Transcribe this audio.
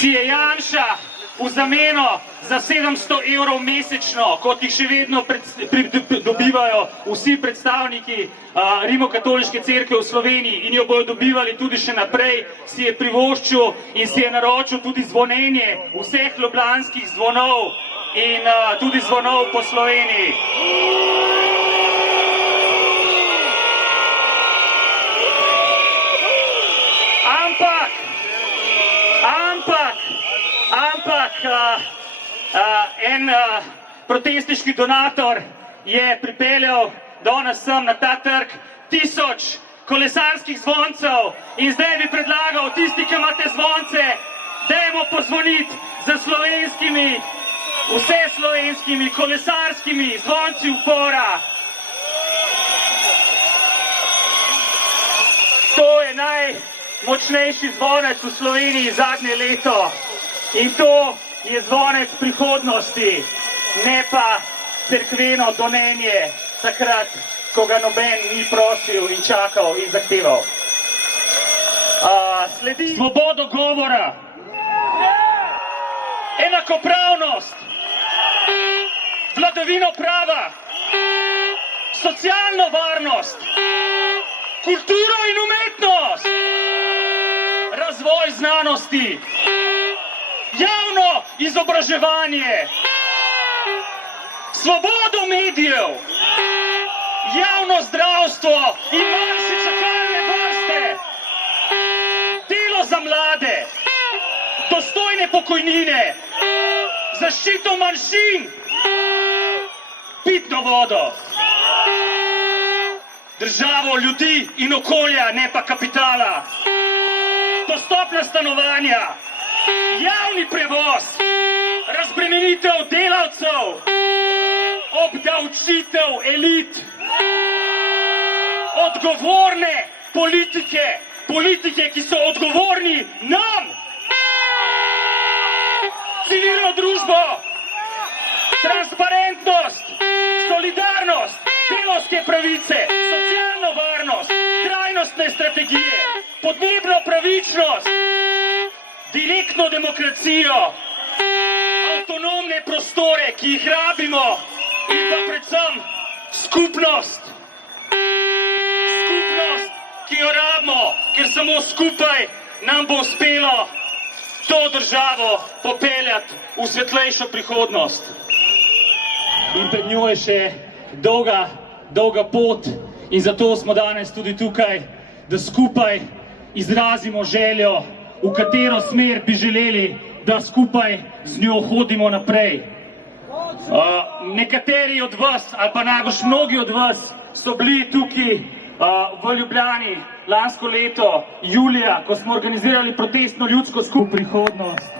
si je Janša v zameno za 700 evrov mesečno, kot jih še vedno dobivajo vsi predstavniki Rimokatoliške cerkve v Sloveniji in jo bodo dobivali tudi še naprej, si je privoščil in si je naročil tudi zvonjenje vseh ljubljanskih zvonov in tudi zvonov po Sloveniji. Ampak en protestniški donator je pripeljal danes sem na ta trg 1000 kolesarskih zvoncev in zdaj bi predlagal tisti, ki imate zvonce, dajmo pozvoniti za slovenskimi, vse slovenskimi kolesarskimi zvonci upora. To je najmočnejši zvonec v Sloveniji zadnje leto in to je zvonec prihodnosti, ne pa cerkveno donenje takrat, ko ga noben ni prosil in čakal in zahteval. Sledi svobodo govora, enakopravnost, vladavino prava, socialno varnost, kulturo in umetnost, razvoj znanosti, javno izobraževanje, svobodo medijev, javno zdravstvo in manjše čakalne vrste, delo za mlade, dostojne pokojnine, zaščito manjšin, pitno vodo, državo ljudi in okolja, ne pa kapitala, dostopna stanovanja, javni prevoz, razbremenitev delavcev, obdavčitev elit, odgovorne politike, ki so odgovorni nam, civilno družbo, transparentnost, solidarnost, delavske pravice, socialno varnost, trajnostne strategije, podnebno pravičnost, direktno demokracijo, avtonomne prostore, ki jih rabimo, in pa predvsem skupnost, ki jo rabimo, ker samo skupaj nam bo uspelo to državo popeljati v svetlejšo prihodnost. In pred njo je še dolga pot in zato smo danes tudi tukaj, da skupaj izrazimo željo, v katero smer bi želeli, da skupaj z njo hodimo naprej. Nekateri od vas, ali pa najbolj mnogi od vas, so bili tukaj v Ljubljani lansko leto, julija, ko smo organizirali protestno ljudsko skupnost prihodnost.